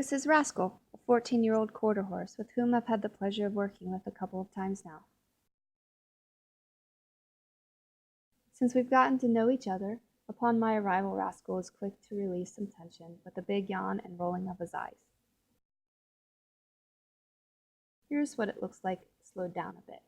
This is Rascal, a 14-year-old quarter horse with whom I've had the pleasure of working with a couple of times now. Since we've gotten to know each other, upon my arrival Rascal is quick to release some tension with a big yawn and rolling of his eyes. Here's what it looks like slowed down a bit.